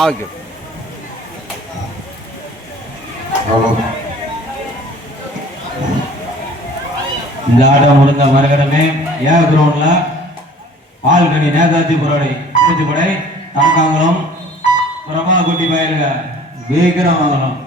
Okay. இந்த ஆட்டம் முடிந்த மறுகடமே கிரவுண்ட்ல ஆள்கனி நேதாஜி புரோடை பூச்சிப்படை தனக்காங்குளம் பிரபா குட்டி பயலுக வீக்கிரமங்கலம்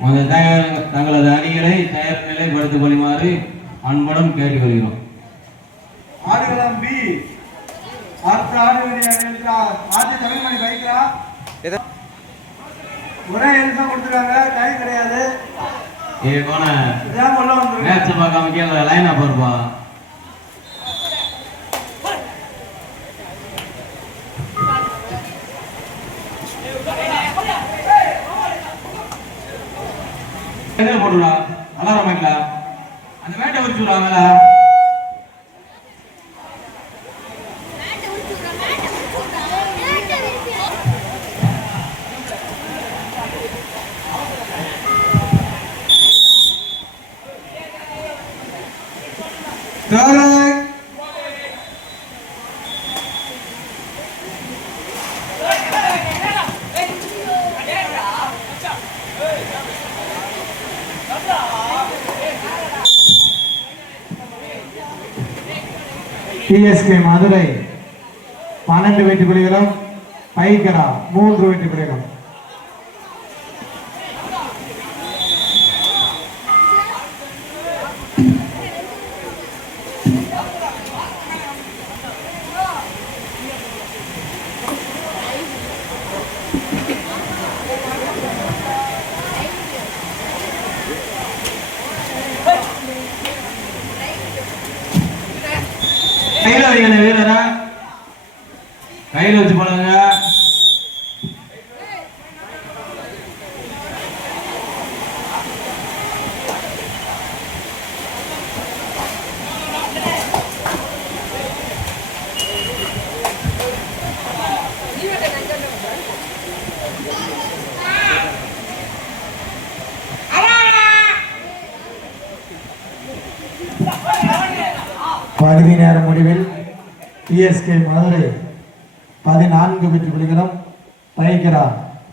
கொஞ்சம் தங்களது அணிகளை தயார் நிலைப்படுத்திக் கொள்ளுமாறு அன்புடன் கேட்டுக்கொள்கிறோம். ஆடுகளம் பி அடுத்த ஆடு தமிழ்மணி பைக்கிறா ஒரே எழுதா கொடுத்துருக்காங்க, கை கிடையாது. மேட்ச் பார்க்காம கீழே லைனா போறப்பா. போடுறா அலாரம் வைக்கல, அந்த வேட்டை வச்சு விடுறாங்களா? TSK மதுரை 12 வெற்றி புள்ளிகளும், பைக்கரா 3 வெற்றி புள்ளிகளும். கையில வைங்க வீரரா, கையில வச்சு போடுங்க. பகுதி நேர முடிவில் TSK மதுரை 14 வெற்றி புள்ளிகளும், பைக்கரா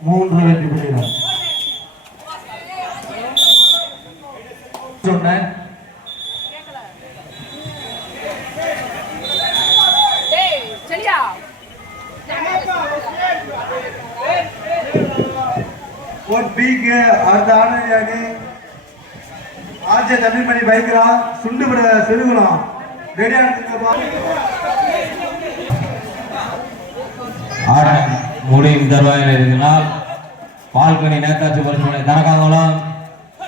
3 வெற்றி புள்ளிகளும். தமிழ்மணி பைக்கரா சுண்டு சிறுகுளம் முடியும் தருவாயில் இருக்கிறார். பால்கனி நேதாஜி பரிசுமனை தனக்காங்குளம்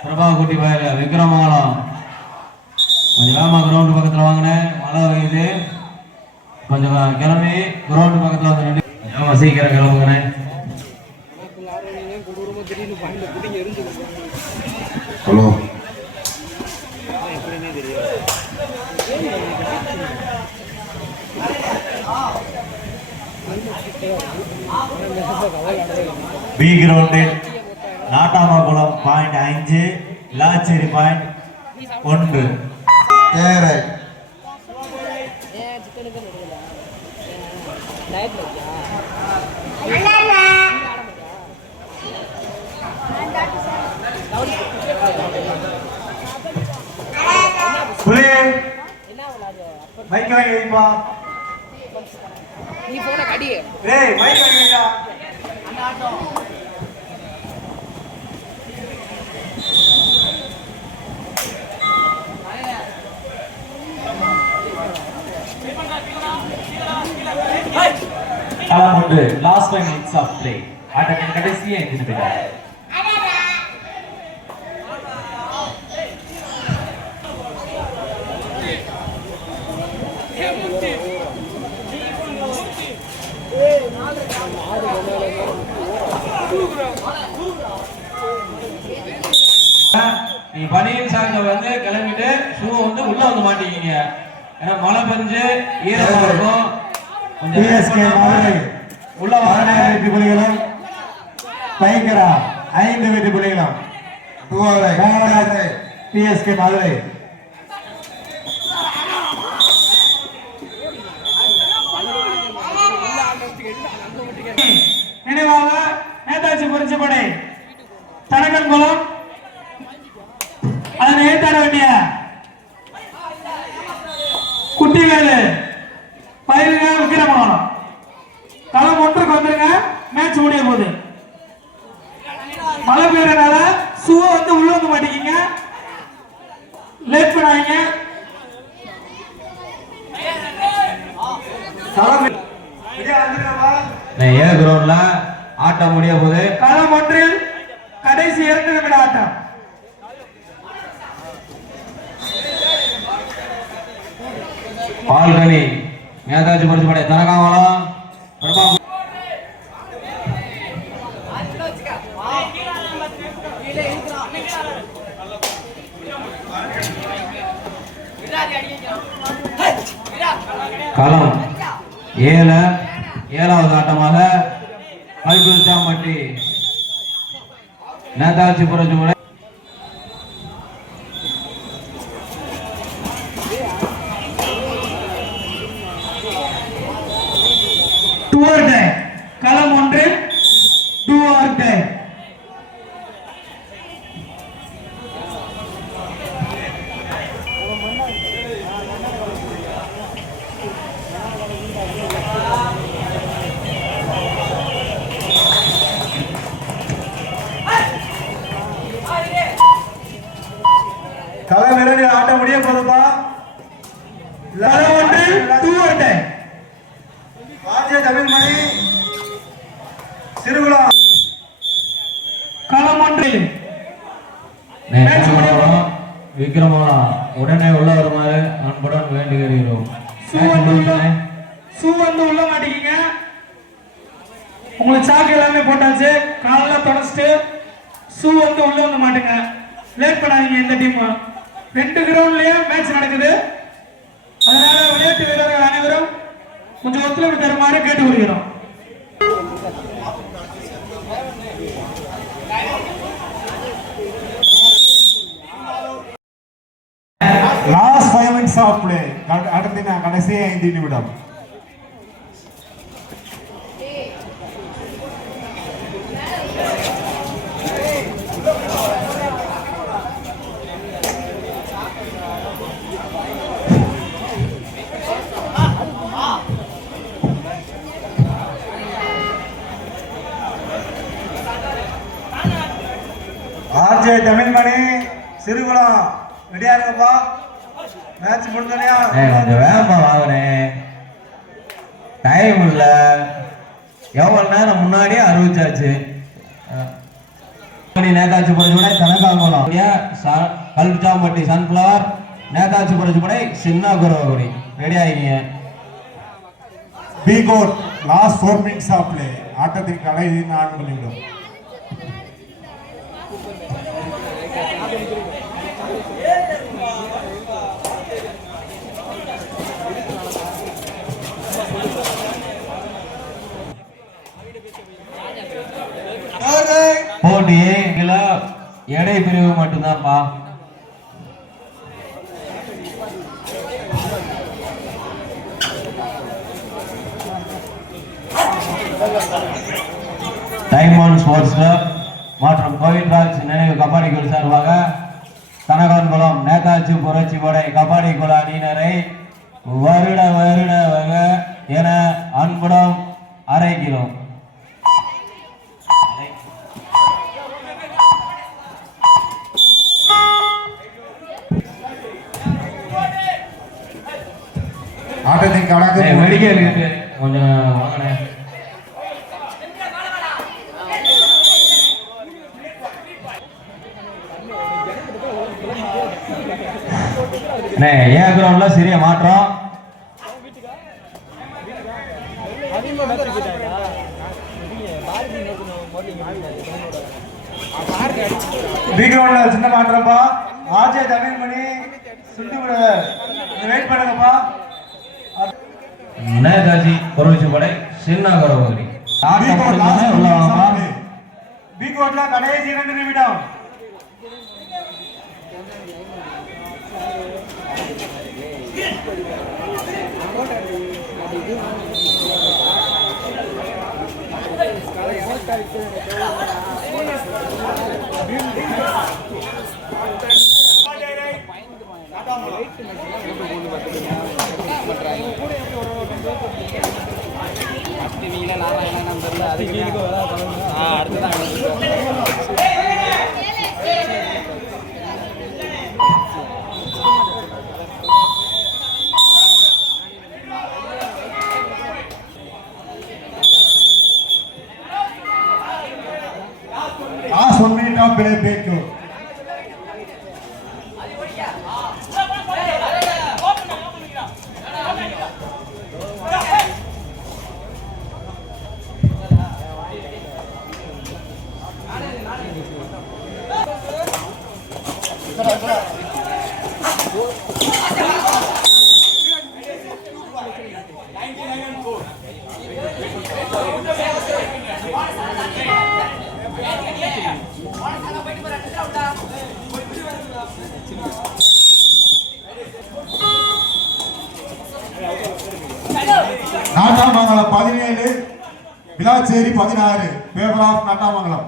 பிரபா குட்டி பயில விக்ரமங்கலம். கொஞ்சம் வேகமா கிரவுண்டு பக்கத்தில் வாங்கினேன், மழை பெய்யுது, கொஞ்சம் கிளம்பி கிரவுண்டு பக்கத்தில் வந்து சீக்கிரம் கிளம்புகிறேன். ஹலோ பி கிரவுண்டில் நாட்டாமகுளம் .5, லாச்சேரி .1. மைக் வாங்கி வைப்பா, நீ போன கடி. ஏய் மைக் வாங்கி வைடா. அந்த ஆட்டம் லாஸ்ட் 5 minutes of play. ஆட்டத்தின் கடைசி 5 நிமிடங்கள். நீ பனியன் சாங்க வந்து கிளம்பிட்டு ஷூ வந்து உள்ள வந்து மாட்டீங்க, ஏன்னா மழை பெஞ்சு ஈரமா இருக்கும். உள்ள 16 வெற்றி புள்ளிகளும், பைக்கரா 5 வெற்றி புள்ளிகளும். TSK மதுரை நினைவாக நேதாஜி புரட்சிப்படை தனகன்குளம் அதனை ஏற்றாட வேண்டிய குட்டிவேலு பயிலுங்க விக்கிரமங்கலம் களம் ஒன்றுக்கு வந்துருங்க. மேட்ச் முடிய போகுது. மழை பெய்யறதுனால ஷூவை வந்து உள்ள வந்து மாட்டிக்கிங்க. லேட் பண்ணாதீங்க. ஏ கிரவுண்ட்ல ஆட்டம் முடிய போகுது. களம் ஒன்றில் கடைசி 2 நிமிட ஆட்டம். பால்கனி நேதாஜி புரட்சிப்படை தனகாவலம் பிரபா களம் 7வது ஆட்டமாக கல்குச்சாம்பட்டி நேதாஜி புரட்சிப்படை களம் ஒன்று டூ ஆர் டை. களம் 2 ஆட்டம் முடிய போதுப்பா. களம் ஒன்று do or die. RJ Tamilmani Sirukulam களம் ஒன்று விக்ரமங்கலம் உடனே உள்ள வருமாறு அன்புடன் வேண்டுகிறோம். ஷூ வந்து உள்ள மாட்டிக்கிங்க. உங்களுக்கு சாக்கு எல்லாமே போட்டாச்சு. காலெல்லாம் தொடச்சிட்டு ஷூ வந்து உள்ள வந்து மாட்டுங்க. லேட் பண்ணாதீங்க. இந்த டீம் 2 கிரவுண்ட்லயும் மேட்ச் நடக்குது. அதனால விளையாட்டு வீரர்கள் அனைவரும் கொஞ்சம் ஒத்துழைப்பு தருமாறு கேட்டுக்கொள்கிறோம். Last 5 minutes of play. அடுத்த கடைசி 5 நிமிடம். ஆர்ஜே தமிழ்மணி சிறுகுளம் ரெடியா இருக்கப்பா. மேட்ச் முடிஞ்சோனையா கொஞ்சம் வேகமா வாங்கினேன். டைம் இல்ல. எவ்வளவு நேரம் முன்னாடியே அறிவிச்சாச்சு. நேதாஜி புரட்சிப்படை தனகாங்குளம் கல்குச்சாம்பட்டி சன்ஃபிளவர் நேதாஜி புரட்சிப்படை சின்ன குரவகுடி ரெடி ஆகிங்க. B court last 4 minutes of play. ஆட்டத்தின் கடைசி 4 நிமிடம். போட்டியே எடை பிரிவு மட்டும்தான்ப்பா. டைமண்ட் ஸ்போர்ட்ஸ் கிளப் மற்றும் கோவில்ராஜ் நினைவு கபாடி குழு சார்பாக தனகான்குளம் நேதாஜி புரட்சிப்படை கபாடி குழு அணியினரை வருட என அன்புடன் அழைக்கிறோம். ஆட்டத்தின் கணக்கு மெடிக்கல் கொஞ்சம் வாங்கினேன். ஏன் கிரவுண்ட்ல சிறிய மாற்றம். பி கிரவுண்ட்ல சின்ன மாற்றம்ப்பா. ஆர்ஜே தமிழ்மணி சுண்டு வெயிட் பண்ணுங்கப்பா. நேதாஜி புரட்சிப்படை சின்ன குரவகுடி பி கோட்ல கடைசி 2 நிமிடம். Last 1 minute of play break. Nattamangalam 17 Vilacheri 16 paper of Nattamangalam.